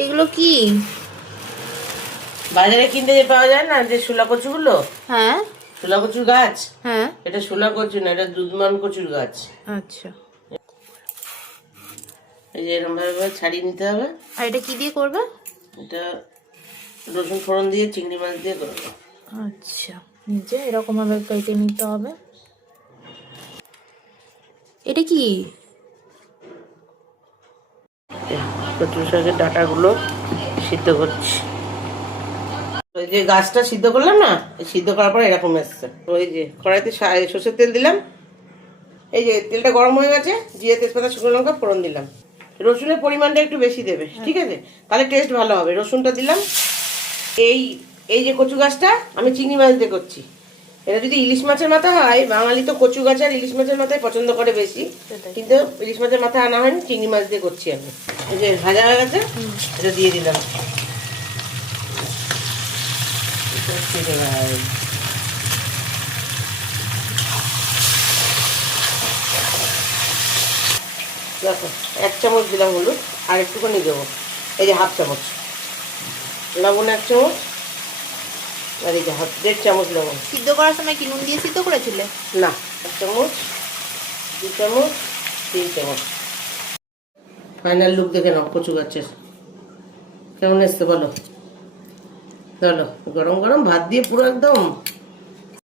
এগুলো কি? বাজারে কিনতে যে পাওয়া যায় না, যে শোলা কচুগুলো। হ্যাঁ শোলা কচুর গাছ। হ্যাঁ। এটা শোলা কচু না, এটা দুধমান কচুর গাছ। আচ্ছা। এই যে এরকম ভাবে ছাড়িয়ে নিতে হবে। আর এটা কি দিয়ে করবে? এটা রসুন ফোড়ন দিয়ে চিংড়ি মাছ দিয়ে করবো। আচ্ছা, নিচে এরকম ভাবে কেটে নিতে হবে। এটা কি? কচু শাকের ডাঁটাগুলো সিদ্ধ করছি। ওই যে গাছটা সিদ্ধ করলাম না, সিদ্ধ করার পর এরকম এসছে। ওই যে কড়াইতে সর্ষের তেল দিলাম, এই যে তেলটা গরম হয়ে গেছে, জিরে তেজপাতা শুকনো লঙ্কা ফোড়ন দিলাম। রসুনের পরিমাণটা একটু বেশি দেবে, ঠিক আছে, তাহলে টেস্ট ভালো হবে। রসুনটা দিলাম। এই এই যে কচু গাছটা আমি চিংড়ি মাছ দিয়ে করছি। এটা যদি ইলিশ মাছের মাথা হয়, বাঙালি তো কচু গাছ আর ইলিশ মাছের মাথায় পছন্দ করে বেশি, কিন্তু ইলিশ মাছের মাথা আনা হয়নি, চিংড়ি মাছ দিয়ে করছি আমি। এই যে ভাজা হয়ে গেছে, এটা দিয়ে দিলাম। দেখো 1 চামচ দিলাম হলুদ, আর একটুখানি দেবো, এই যে 1/2 চামচ লবণ, 1 চামচ, আর এই যে 1.5 চামচ লবণ। সিদ্ধ করার সময় কি নুন দিয়ে সিদ্ধ করেছিলে? না, 1 চামচ, 2 চামচ, 3 চামচ। ফাইনাল লুক দেখে নাও কচু গাছের কেমন এসছে বলো। চলো, গরম গরম ভাত দিয়ে পুরো একদম